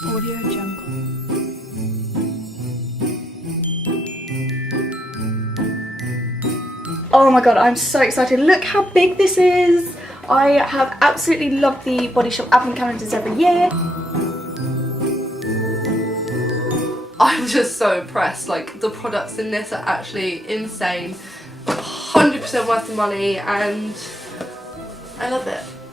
Audio Jungle. Oh my god, I'm so excited. Look how big this is. I have absolutely loved the Body Shop advent calendars every year. I'm just so impressed. Like, the products in this are actually insane. 100% worth the money, and I love it.